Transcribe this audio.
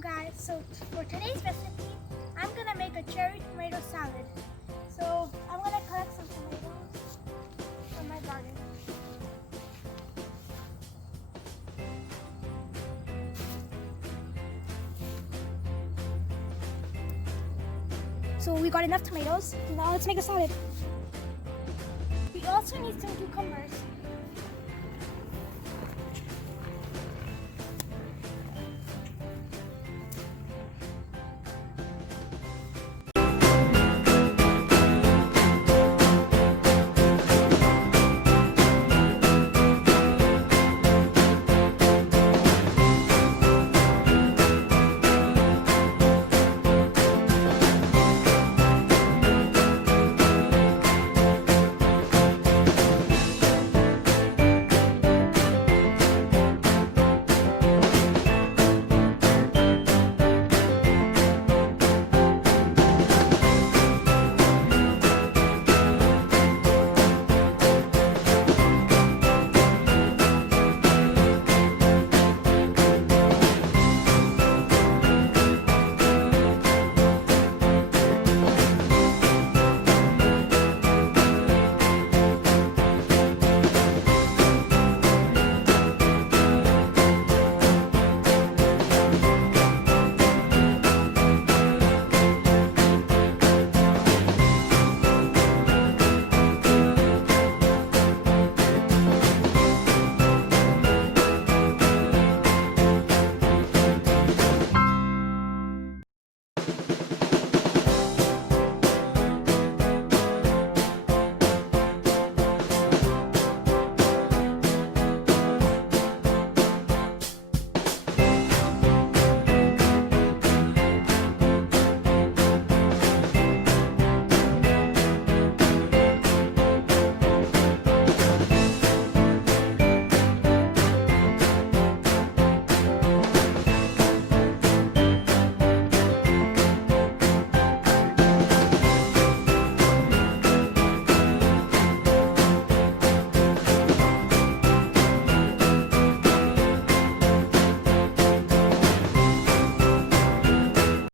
guys, so for today's recipe, I'm gonna make a cherry tomato salad. So I'm gonna collect some tomatoes from my garden. So we got enough tomatoes. Now let's make a salad. We also need some cucumbers.